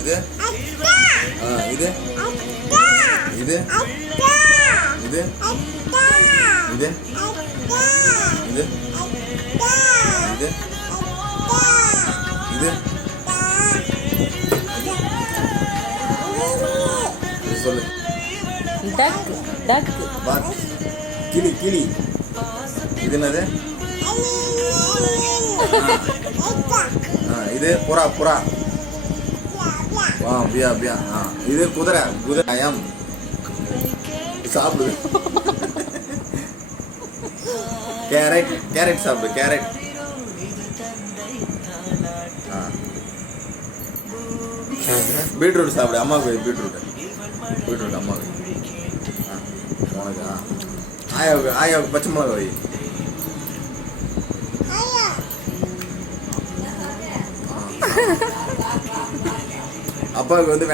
இது இது இது இது இது இது இது இது இது சொல்லு. டக் டக் பாத் கிளி கிளி. இது என்னது? இது புறா புறா. பியா பியா. இது குதிரை குதிரை. சாப்பிடு. கேரட் கேரட் சாப்பிடு கேரட். பீட்ரூட் சாப்பிடு. அம்மாவுக்கு பீட்ரூட் பீட்ரூட் அம்மாவுக்கு. உனக்கு ஆயாவுக்கு ஆயாவுக்கு பச்சை மிளகா வை. அப்பாவுக்கு வந்து